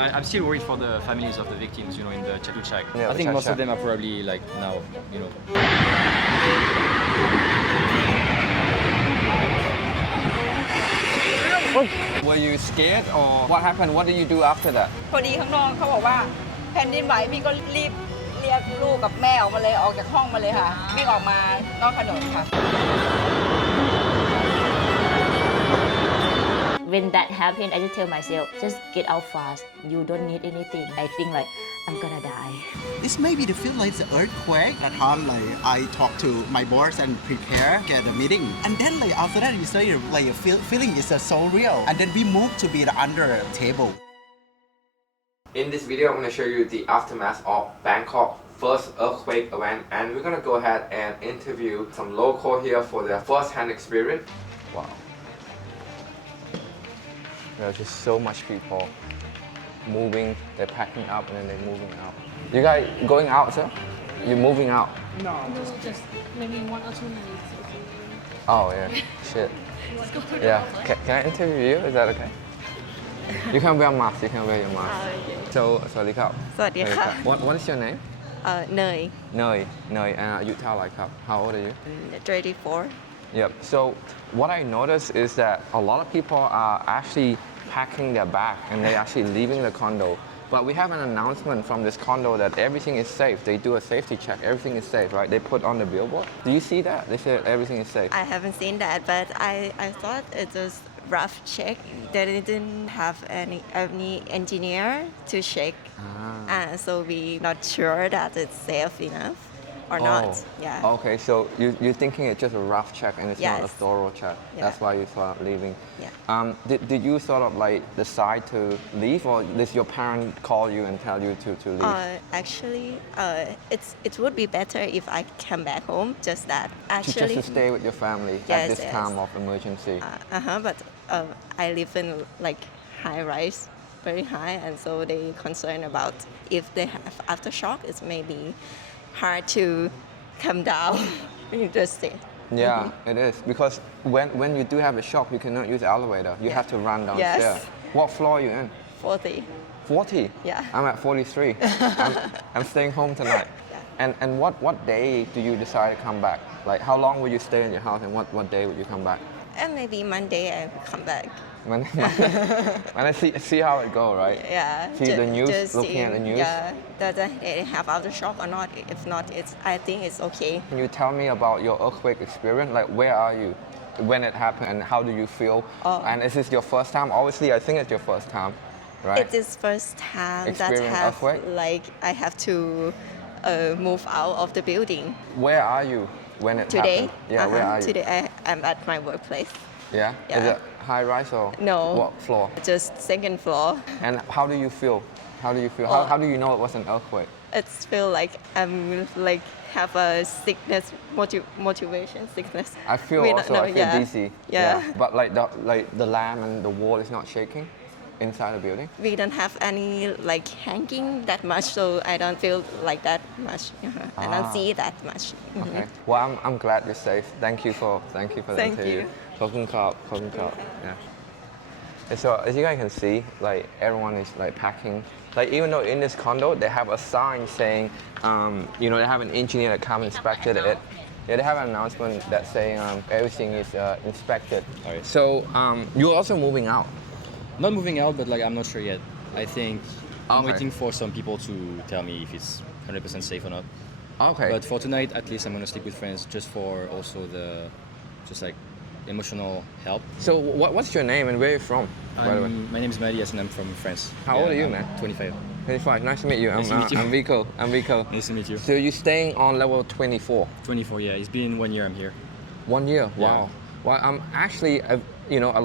I'm still worried for the families of the victims, in the Chatuchak. Yeah, I think most Chatuchak. of them are probably like now, Were you scared or what happened? What did you do after that? พอดีข้างนอกเขาบอกว่าแผ่นดินไหวพี่ก็รีบเรียกลูกกับแม่ออกมาเลยออกจากห้องมาเลยค่ะวิ่งออกมานอกถนนค่ะ When that happened, I just tell myself, just get out fast. You don't need anything. I think like I'm gonna die. This maybe the feel like the earthquake. At time like I talk to my boss and prepare get a meeting, and then like after that we say like a feeling is so real, and then we move to be the under table. In this video, I'm going to show you the aftermath of Bangkok first earthquake event, and we're going to go ahead and interview some local here for their first-hand experience. Wow. There's just so much people moving, they're packing up and then they're moving out. You guys going out, sir? You're moving out? No, just maybe 1 or 2 minutes. Oh yeah, shit. Yeah, can I interview you? Is that okay? You can wear mask, you can wear your mask. So, สวัสดีครับ สวัสดีค่ะ What is your name? เนย Noey, and อายุเท่าไหร่ครับ How old are you? 34 Yep. So what I noticed is that a lot of people are actually packing their bag and they're actually leaving the condo. But we have an announcement from this condo that everything is safe. They do a safety check. Everything is safe, right? They put on the billboard. Do you see that? They say everything is safe. I haven't seen that, but I thought it was rough check. They didn't have any engineer to check, so we not sure that it's safe enough or not. Yeah. Okay, so you're thinking it's just a rough check and it's not a Yes. thorough check. Yeah. That's why you thought of leaving. Yeah. Did you sort of like decide to leave, or did your parent call you and tell you to leave? Actually, it would be better if I come back home. Just that. Actually. Just to stay with your family at Yes, this yes. time of emergency. But I live in like high rise, very high, and so they concerned about if they have aftershock, it's maybe hard to come down. You just stay. Yeah, it is, because when you do have a shock, you cannot use the elevator. You have to run downstairs. Yes. What floor are you in? 40. 40? Yeah. I'm at 43. I'm staying home tonight. And what day do you decide to come back? Like, how long will you stay in your house, and what day will you come back? And maybe Monday I will come back. When I see how it go, right? Yeah. See the news, just looking at the news. Yeah, that they have aftershock or not. If not, I think it's okay. Can you tell me about your earthquake experience? Like, where are you when it happened, and how do you feel? And is this your first time? Obviously, I think it's your first time, right? It is first time that Experience have earthquake? like I have to move out of the building. Where are you when it Today? happened? Yeah, where are you? Today I'm at my workplace. Yeah? Yeah. Is it high rise or No. what floor? Just second floor. And how do you feel? How do you feel? How do you know it was an earthquake? It's feel like I'm like have a sickness, motivation sickness. I feel We also, don't know, I feel yeah. dizzy. Yeah. But like the lamp and the wall is not shaking inside the building? We don't have any like hanging that much, so I don't feel like that much. I don't see that much. Okay. Well, I'm glad you're safe. Thank you for the Thank interview. you. ขอบคุณครับ Yeah. And so as you guys can see, like everyone is like packing. Like even though in this condo they have a sign saying, they have an engineer that come inspected it. Yeah, they have an announcement that saying everything is inspected. Alright. So you're also moving out. Not moving out, but like I'm not sure yet. I think I'm Okay. waiting for some people to tell me if it's 100% safe or not. Okay. But for tonight, at least I'm gonna sleep with friends, just for also just like emotional help. So what's your name and where are you from, by the way? My name is Mathis and I'm from France. How old are you, I'm man? 25. 25. Nice to meet you. Nice to meet you. I'm Vico. Nice to meet you. So you're staying on level 24. 24, yeah. It's been 1 year I'm here. 1 year. Yeah. Wow. Well, I'm actually, a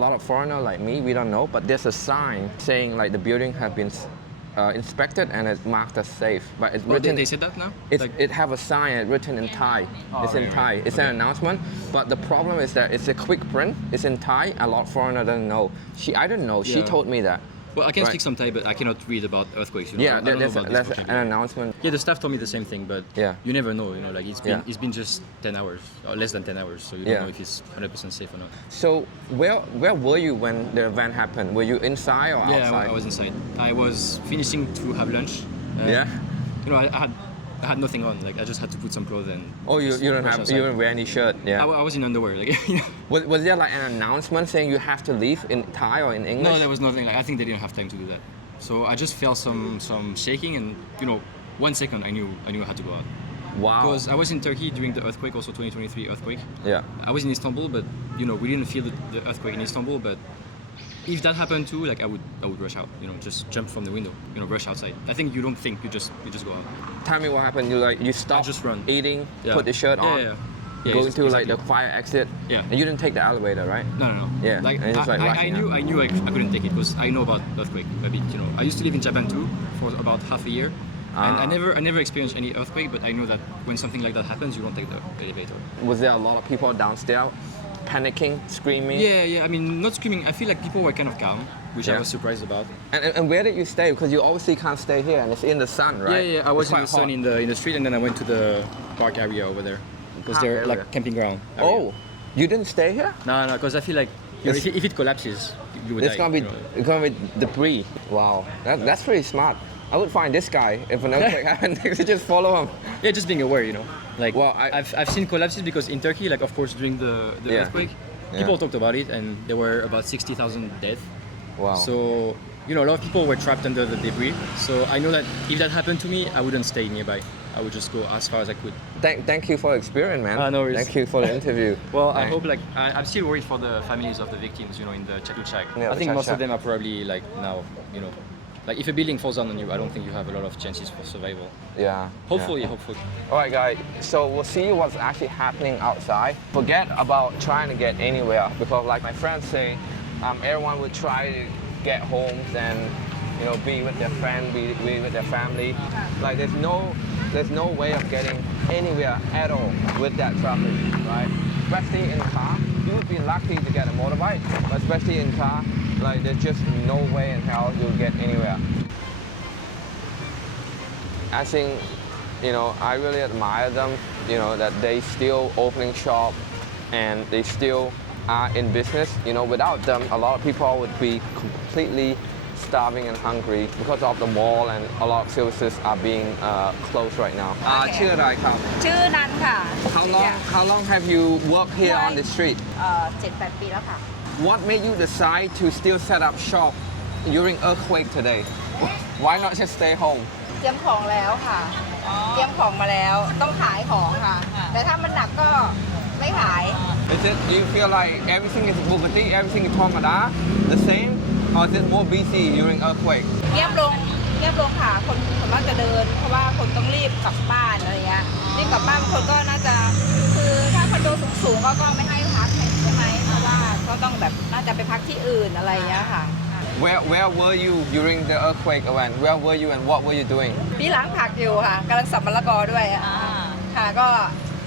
lot of foreigner like me, we don't know, but there's a sign saying like the building have been inspected and it's marked as safe. But it's written. They said that now? It have a sign written in Thai. It's in Thai. It's an announcement. But the problem is that it's a quick print. It's in Thai. A lot of foreigner doesn't know. I didn't know. She Yeah. told me that. Well, I can Right. speak some Thai, but I cannot read about earthquakes. You know? Yeah, I don't know about that's this an particular. announcement. Yeah, the staff told me the same thing, but Yeah. you never know. You know, like Yeah. it's been just 10 hours or less than 10 hours, so you Yeah. don't know if it's 100% safe or not. So where were you when the event happened? Were you inside or Yeah, outside? I was inside. I was finishing to have lunch. Yeah. You know, I had nothing on. Like I just had to put some clothes and. Oh, just you don't rush have outside. you don't wear any shirt. Yeah. I was in underwear. Like, you know. Was there like an announcement saying you have to leave in Thai or in English? No, there was nothing. Like I think they didn't have time to do that. So I just felt some shaking, and you know, 1 second I knew I had to go out. Wow. Because I was in Turkey during the earthquake, also 2023 earthquake. Yeah. I was in Istanbul, but you know, we didn't feel the earthquake in Istanbul. But if that happened too, like I would rush out. You know, just jump from the window. You know, rush outside. I think you don't think, you just go out. Tell me what happened. You stopped just run. eating, Yeah. put the shirt on, Yeah, go it's into like the exactly. fire exit. Yeah. And you didn't take the elevator, right? No. Yeah, Like and it's like I rushing knew out. I knew I couldn't take it because I know about earthquake a bit. You know, I used to live in Japan too for about half a year, and I never experienced any earthquake. But I know that when something like that happens, you don't take the elevator. Was there a lot of people downstairs panicking, screaming? Yeah. I mean, not screaming. I feel like people were kind of calm, which Yeah. I was surprised about. And where did you stay? Because you obviously can't stay here, and it's in the sun, right? Yeah. I was It's in quite the sun hot. in the street, and then I went to the park area over there because Park they're area. like camping ground. area. Oh, you didn't stay here? No, because I feel like you know, if it collapses, you would It's die. gonna be you know. it's gonna be debris. Wow, that's pretty smart. I would find this guy if an earthquake happened. Just follow him. Yeah, just being aware, you know. Like, Well, I've seen collapses because in Turkey, like, of course, during the Yeah. earthquake, Yeah. people talked about it, and there were about 60,000 dead. Wow. So, you know, a lot of people were trapped under the debris. So I know that if that happened to me, I wouldn't stay nearby. I would just go as far as I could. Thank you for the experience, man. No worries. Thank you for the interview. Well, I Thanks. hope, like, I'm still worried for the families of the victims, you know, in the Chatuchak. Yeah, I think the most Chatuchak. of them are probably, like, now, you know, like, if a building falls down on you, I don't think you have a lot of chances for survival. Yeah. Hopefully. All right, guys. So we'll see what's actually happening outside. Forget about trying to get anywhere because, like my friends say, everyone would try to get homes and you know be with their friend, be with their family. Like there's no way of getting anywhere at all with that traffic, right? Especially in car, you would be lucky to get a motorbike, but especially in car, like there's just no way in hell you'll get anywhere. I think, you know, I really admire them, you know, that they still opening shop and they still are in business. You know, without them, a lot of people would be completely starving and hungry because of the mall and a lot of services are being closed right now. ชื่ออะไรครับ ชื่อนันค่ะ How long have you worked here on the street? 7-8 ปีแล้วค่ะ What made you decide to still set up shop during earthquake today? Why not just stay home? เตรียมของแล้วค่ะ เตรียมของมาแล้ว ต้องขายของค่ะ แต่ถ้ามันหนักก็ไม่ขาย Is it, do you feel like everything is bugatti, everything is Tomada, the same? Or is it more busy during earthquake? เงียบลงค่ะ คนส่วนมากจะเดิน เพราะว่าคนต้องรีบกลับบ้านอะไรเงี้ย รีบกลับบ้านบางคนก็น่าจะ คือถ้าคอนโดสูงๆก็ไม่ให้พักใช่ไหม เพราะว่าเขาต้องแบบน่าจะไปพักที่อื่นอะไรเงี้ยค่ะ Where were you during the earthquake event? Where were you and what were you doing? พี่ล้างผักอยู่ค่ะกำลังสับมะละกอด้วยค่ะก็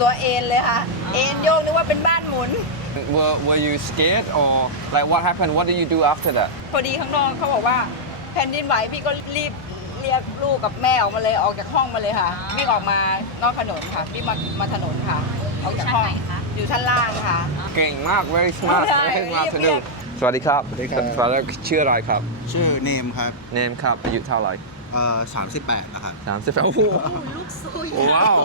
ตัวเอ็นเลยค่ะ เอ็นโยกนึกว่าเป็นบ้านหมุน Were you scared or like what happened? What did you do after that? พอดีข้างนอกเขาบอกว่าแผ่นดินไหวพี่ก็รีบเรียกลูกกับแม่ออกมาเลยออกจากห้องมาเลยค่ะวิ่งออกมานอกถนนค่ะวิ่งมาถนนค่ะ ออกจากห้องอยู่ชั้นล่างค่ะ เก่งมาก very smart ใช่ very smart to เรี do ยก สวัสดีครับ สวัสดีครับ สวัสดีชื่ออะไรครับ ชื่อเนมครับ Name ครับอายุเท่าไหร่ 38นะครับ 30โอ้โหว้าว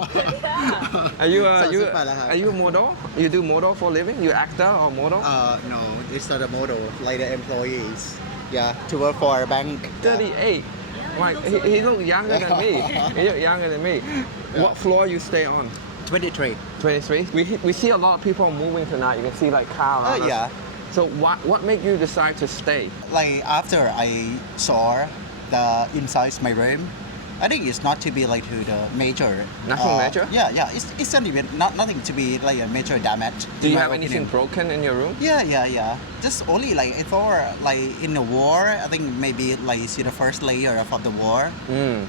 Are you 38แล้วครับ Are you a model? You do model for living? You actor or model? No these are the model like the employees yeah to work for a bank 38. Right, he look younger than me. He look younger than me. What floor you stay on? 23 23. We see a lot of people moving tonight. You can see like car. yeah So what made you decide to stay? like after I saw the inside my room I think it's not to be like to the major. Nothing major? Yeah. It's not even nothing to be like a major damage. Do you in my have anything opinion. broken in your room? Yeah. Just only like I thought like in the war. I think maybe like see the first layer of the war.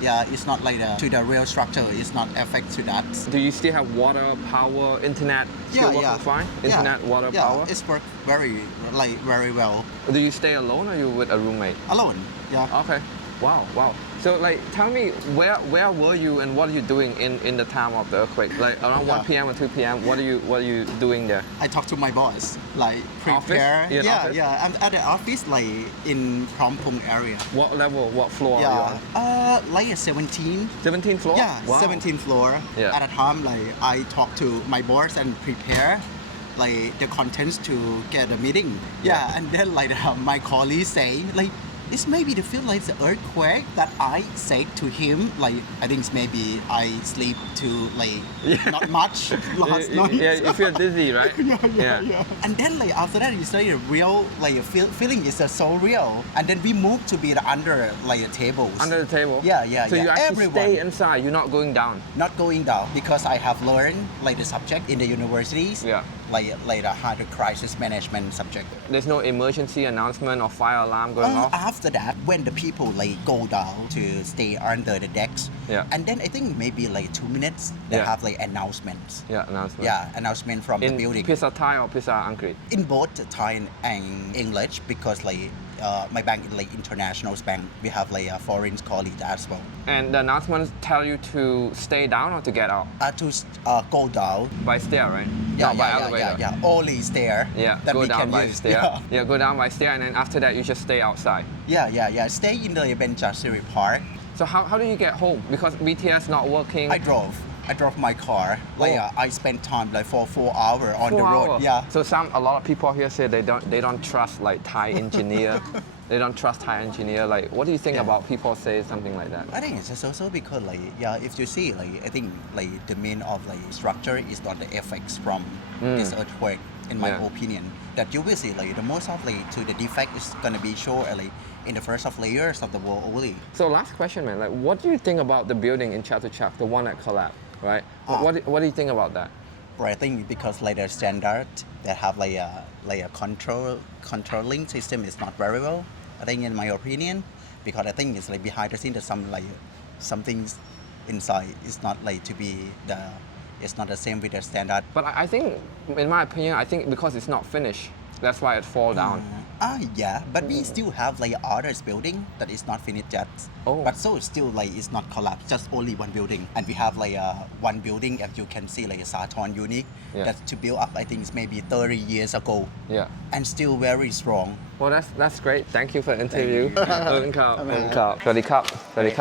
Yeah, it's not like to the real structure. It's not affect to that. Do you still have water, power, internet? Still working fine? Internet, water, power? It's worked very well. Do you stay alone or you with a roommate? Alone. Yeah. Okay. Wow. So like, tell me where were you and what are you doing in the time of the earthquake? Like around 1 p.m. or 2 p.m. What are you doing there? I talked to my boss, like prepare. Office? Yeah. I'm at the office like in Phrom Phung area. What level? What floor are you on? Like a 17. 17th floor? Yeah, Wow. 17th floor. Yeah. At a time, like I talked to my boss and prepare like the contents to get a meeting. Yeah, and then like my colleague say like. This may be the feel like the earthquake that I said to him. Like I think maybe I sleep too like not much last night. Yeah, you feel dizzy, right? Yeah. And then like after that, you say a real like feeling is so real. And then we move to be under like the tables. Under the table? Yeah. So you actually Everyone. stay inside. You're not going down. Not going down because I have learned like the subject in the universities. Yeah. Like the hard crisis management subject. There's no emergency announcement or fire alarm going off? After that, when the people like go down to stay under the decks, and then I think maybe like 2 minutes they have like announcements. Yeah, announcement. Yeah, announcement from the building. In Pisa Thai or Pisa Angkrit? In both Thai and English because like my bank is like international bank. We have like a foreign colleague as well. And the announcements tell you to stay down or to get out? To go down. By stair, right? Not by elevator. Yeah. Only stair. Yeah, that go we down can by use. stair. Yeah, go down by stair and then after that you just stay outside. Yeah. Stay in the Benjasiri Park. So how do you get home? Because BTS not working. I drove my car. Like I spent time like for 4 hours on the road. Yeah. So a lot of people here say they don't trust like Thai engineer. They don't trust Thai engineer. Like, what do you think about people say something like that? I think it's just also because like if you see like I think like the main of like structure is not the effects from this earthquake in my opinion. That you will see like the most of like to the defect is gonna be shown like in the first of layers of the wall only. So last question, man. Like, what do you think about the building in Chatuchak, the one that collapsed, right? What do you think about that? But I think because like the standard that have like a controlling system is not very well. I think in my opinion, because I think it's like behind the scene there's some things inside. It's not like to be it's not the same with the standard. But I think, in my opinion, I think because it's not finished, that's why it fall down. Yeah, but we still have like others building that is not finished yet. But so still like it's not collapsed, just only one building. And we have like one building, as you can see, like a Sathorn unique that's to build up. I think it's maybe 30 years ago. Yeah. And still very strong. Well, that's great. Thank you for the interview. ขอบคุณครับสวัสดีค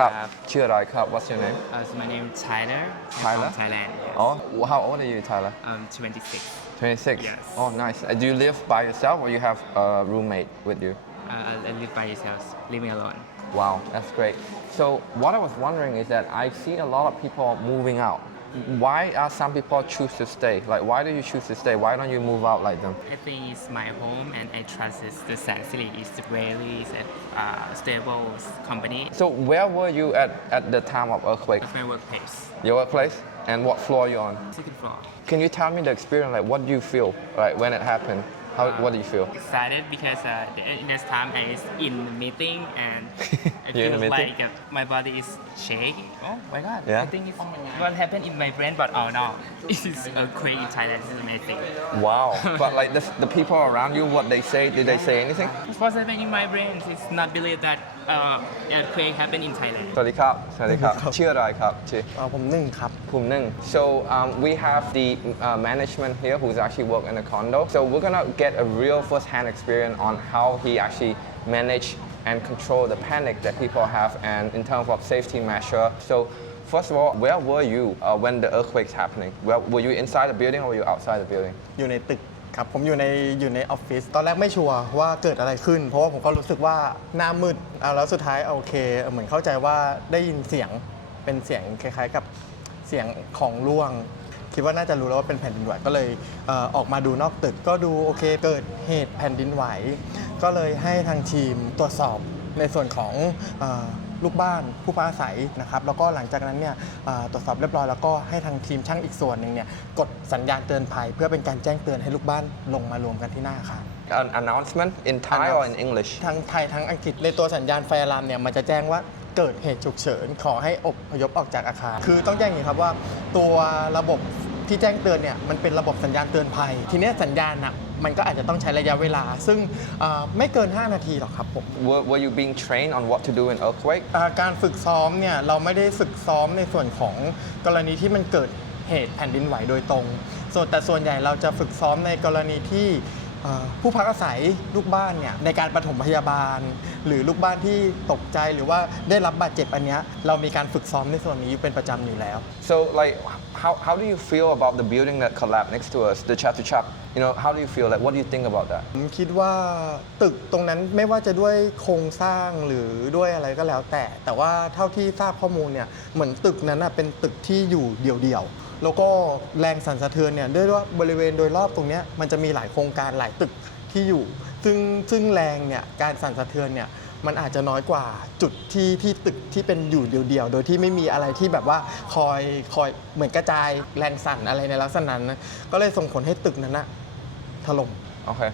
รับ ชื่ออะไรครับ What's your name? So my name is Tyler. Tyler? From Thailand. Yes. Oh, how old are you, Tyler? 26. 26? Yes. Oh, nice. Do you live by yourself or you have a roommate with you? I live by yourself, living alone. Wow, that's great. So what I was wondering is that I see a lot of people moving out. Why are some people choose to stay? Like, why do you choose to stay? Why don't you move out like them? I think it's my home and I trust the SaaS is very stable company. So where were you at the time of earthquake? It's my workplace. Your workplace? And what floor you on? Second floor. Can you tell me the experience? Like, what do you feel like when it happened? What do you feel? Excited because in this time I was in the meeting and I You're in feel the meeting? like my body is shaking. Oh my God! Yeah? I think it's what happened in my brain, but oh no, it is a quake in Thailand. This is amazing. Wow. But like the people around you, what they say? Did they say anything? What's happening in my brain? It's not believe that earthquake happened in Thailand. สวัสดีครับชื่ออะไรครับชื่อ ผมนึ่งครับ ภูมินึ่ง So we have the management here who's actually work in a condo. So we're gonna get a real first-hand experience on how he actually managed and control the panic that people have and in terms of safety measure. So first of all, where were you when the earthquake's happening? Were you inside the building or were you outside the building? อยู่ในตึกครับผมอยู่ในออฟฟิศตอนแรกไม่ชัวร์ว่าเกิดอะไรขึ้นเพราะว่าผมก็รู้สึกว่าหน้ามืดแล้วสุดท้ายโอเคเหมือนเข้าใจว่าได้ยินเสียงเป็นเสียงคล้ายๆกับเสียงของร่วงคิดว่าน่าจะรู้แล้วว่าเป็นแผ่นดินไหวก็เลยออกมาดูนอกตึกก็ดูโอเคเกิดเหตุแผ่นดินไหวก็เลยให้ทางทีมตรวจสอบในส่วนของ ลูกบ้านผู้พักอาศัยนะครับแล้วก็หลังจากนั้นเนี่ยตรวจสอบเรียบร้อยแล้วก็ให้ทางทีมช่างอีกส่วนหนึ่งเนี่ยกดสัญญาณเตือนภัยเพื่อเป็นการแจ้งเตือนให้ลูกบ้านลงมารวมกันที่หน้าอาคาร An announcement in Thai or in English ทั้งไทยทั้งอังกฤษในตัวสัญญาณไฟอะลามเนี่ยมันจะแจ้งว่าเกิดเหตุฉุกเฉินขอให้อพยพออกจากอาคารคือต้องแจ้งอย่างนี้ครับว่าตัวระบบที่แจ้งเตือนเนี่ยมันเป็นระบบสัญญาณเตือนภัยทีนี้สัญญาณน่ะมันก็อาจจะต้องใช้ระยะเวลาซึ่งไม่เกิน5นาทีหรอกครับผม Were you being trained on what to do in earthquake การฝึกซ้อมเนี่ยเราไม่ได้ฝึกซ้อมในส่วนของกรณีที่มันเกิดเหตุแผ่นดินไหวโดยตรงแต่ส่วนใหญ่เราจะฝึกซ้อมในกรณีที่ผู้พักอาศัยลูกบ้านเนี่ยในการปฐมพยาบาลหรือลูกบ้านที่ตกใจหรือว่าได้รับบาดเจ็บอันเนี้ยเรามีการฝึกซ้อมในส่วนนี้เป็นประจำอยู่แล้ว So like how do you feel about the building that collapsed next to us the Chatuchak how do you feel like what do you think about that ผมคิดว่าตึกตรงนั้นไม่ว่าจะด้วยโครงสร้างหรือด้วยอะไรก็แล้วแต่ว่าเท่าที่ทราบข้อมูลเนี่ยเหมือนตึกนั้นเป็นตึกที่อยู่เดี่ยวแล้วก็แรงสั่นสะเทือนเนี่ยด้วยว่าบริเวณโดยรอบตรงนี้มันจะมีหลายโครงการหลายตึกที่อยู่ซึ่งแรงเนี่ยการสั่นสะเทือนเนี่ยมันอาจจะน้อยกว่าจุดที่ตึกที่เป็นอยู่เดี่ยวโดยที่ไม่มีอะไรที่แบบว่าคอยเหมือนกระจายแรงสั่นอะไรในลักษณะนั้นก็เลยส่งผลให้ตึกนั้นถล่ม Okay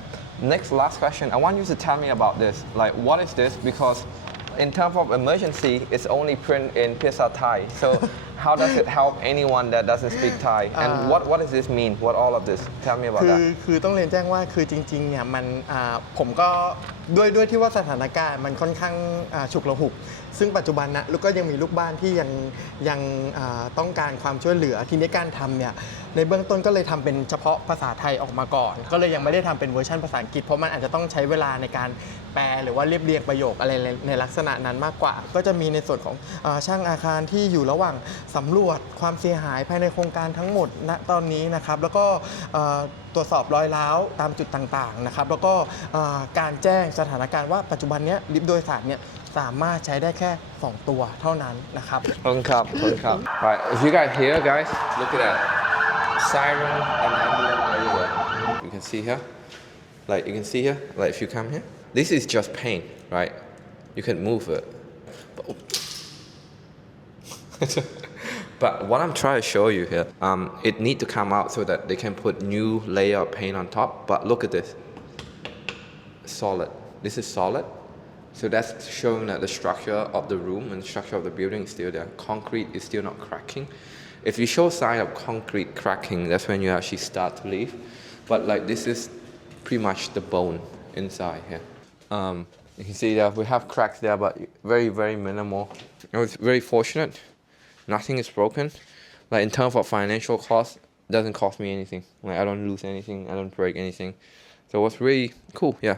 next last question I want you to tell me about this like what is this because in terms of emergency it's only print in Pisa Thai so how does it help anyone that doesn't speak Thai and what does this mean what all of this tell me about that คือต้องเรียนแจ้งว่าคือจริงๆเนี่ยมันผมก็ด้วยที่ว่าสถานการณ์มันค่อนข้างฉุกละหุกซึ่งปัจจุบันนะลูกก็ยังมีลูกบ้านที่ยังต้องการความช่วยเหลือทีนี้การทำเนี่ยในเบื้องต้นก็เลยทำเป็นเฉพาะภาษาไทยออกมาก่อนก็เลยยังไม่ได้ทำเป็นเวอร์ชันภาษาอังกฤษเพราะมันอาจจะต้องใช้เวลาในการแปลหรือว่าเรียบเรียงประโยคอะไรในลักษณะนั้นมากกว่าก็จะมีในส่วนของช่างอาคารที่อยู่ระหว่างสำรวจความเสียหายภายในโครงการทั้งหมดณตอนนี้นะครับแล้วก็ตรวจสอบรอยร้าวตามจุดต่างๆนะครับแล้วก็การแจ้งสถานการณ์ว่าปัจจุบันนี้ลิฟต์โดยสารเนี่ยสามารถใช้ได้แค่2ตัวเท่านั้นนะครับ Right if you guys hear guys look at that siren and ambulance everywhere you can see here like you can see here like if you come here this is just paint right you can move it but what I'm trying to show you here it need to come out so that they can put new layer of paint on top but look at this solid this is solid so that's showing that the structure of the room and the structure of the building is still there concrete is still not cracking if you show sign of concrete cracking that's when you actually start to leave but like this is pretty much the bone inside here you can see that we have cracks there but very minimal I was very fortunate nothing is broken like in terms of financial cost doesn't cost me anything like I don't lose anything I don't break anything so it was really cool yeah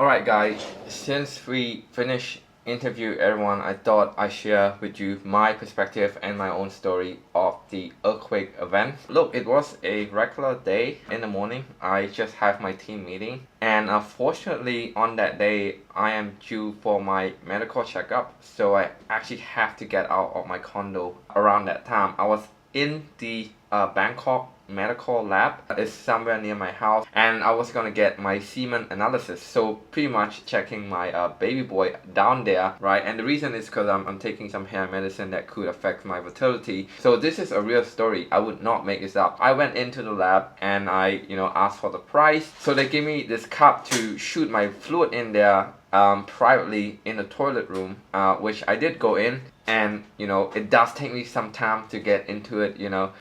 alright guys since we finished interview everyone I thought I share with you my perspective and my own story of the earthquake event look it was a regular day in the morning I just have my team meeting and unfortunately on that day I am due for my medical checkup so I actually have to get out of my condo around that time I was in the Bangkok medical lab is somewhere near my house and I was gonna get my semen analysis so pretty much checking my baby boy down there right and the reason is because I'm taking some hair medicine that could affect my fertility so this is a real story I would not make this up I went into the lab and I asked for the price so they gave me this cup to shoot my fluid in there privately in the toilet room which I did go in and it does take me some time to get into it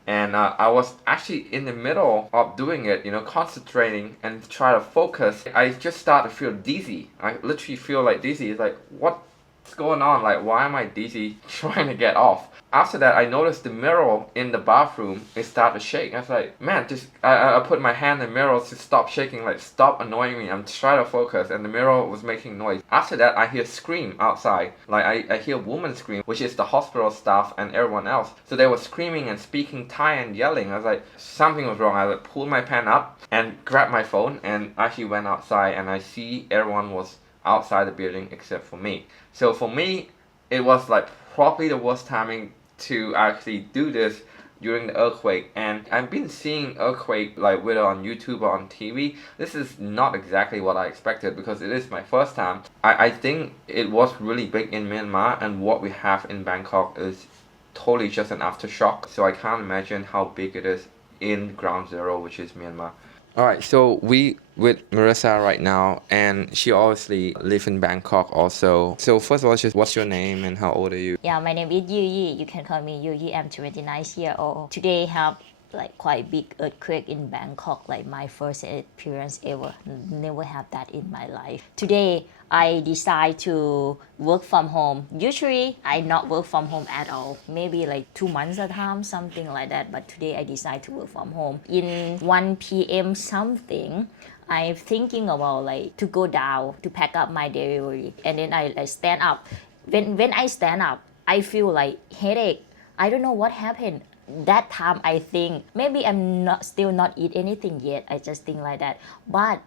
and I was actually in the middle of doing it concentrating and try to focus I just start to feel dizzy I literally feel like dizzy it's like what's going on like why am I dizzy trying to get off after that I noticed the mirror in the bathroom it started to shake I was like man just I put my hand in the mirror to stop shaking like stop annoying me I'm trying to focus and the mirror was making noise after that I hear scream outside like I hear a woman scream which is the hospital staff and everyone else so they were screaming and speaking Thai and yelling I was like something was wrong I pulled my pen up and grabbed my phone and actually went outside and I see everyone was outside the building except for me so for me it was like probably the worst timing to actually do this during the earthquake, and I've been seeing earthquake like whether on YouTube or on TV. This is not exactly what I expected because it is my first time. I think it was really big in Myanmar, and what we have in Bangkok is totally just an aftershock. So I can't imagine how big it is in ground zero, which is Myanmar. All right, so we with Marissa right now, and she obviously live in Bangkok also. So first of all, just what's your name and how old are you? Yeah, my name is Yuyee. You can call me Yuyee. I'm 29 years old. Today have like quite big earthquake in Bangkok, like my first experience ever. Never have that in my life. Today I decide to work from home. Usually I not work from home at all. Maybe like 2 months at a time, something like that. But today I decide to work from home. In 1 p.m. something, I'm thinking about like to go down to pack up my delivery, and then I stand up. When I stand up, I feel like headache. I don't know what happened. That time I think maybe I'm still not eat anything yet. I just think like that. But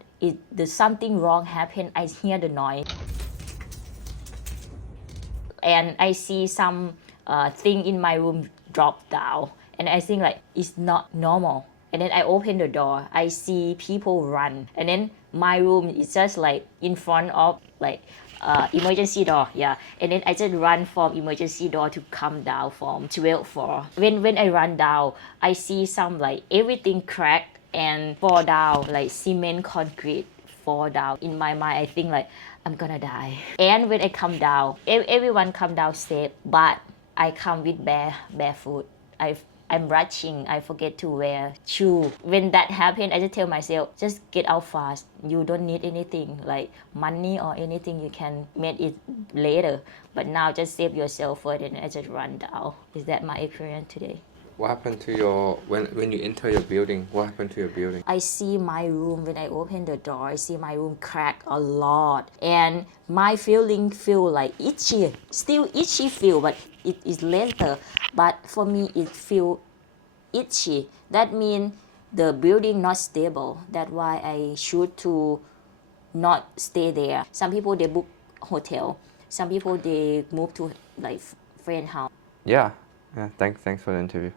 there's something wrong happened. I hear the noise, and I see some thing in my room drop down, and I think like it's not normal. And then I open the door. I see people run, and then my room is just like in front of like emergency door, yeah. And then I just run from emergency door to come down from 12th floor. When I run down, I see some like everything cracked and fall down, like cement, concrete fall down. In my mind, I think like I'm gonna die. And when I come down, everyone come down safe, but I come with barefoot. I'm rushing. I forget to wear shoe. When that happened, I just tell myself, just get out fast. You don't need anything like money or anything. You can make it later. But now just save yourself first, and I just run down. Is that my experience today? What happened to your when you enter your building? What happened to your building? I see my room when I open the door. I see my room crack a lot, and my feeling feel like itchy. Still itchy feel, but it is later. But for me, it feel itchy. That means the building not stable. That's why I should to not stay there. Some people they book hotel. Some people they move to like friend house. Yeah. Thanks for the interview.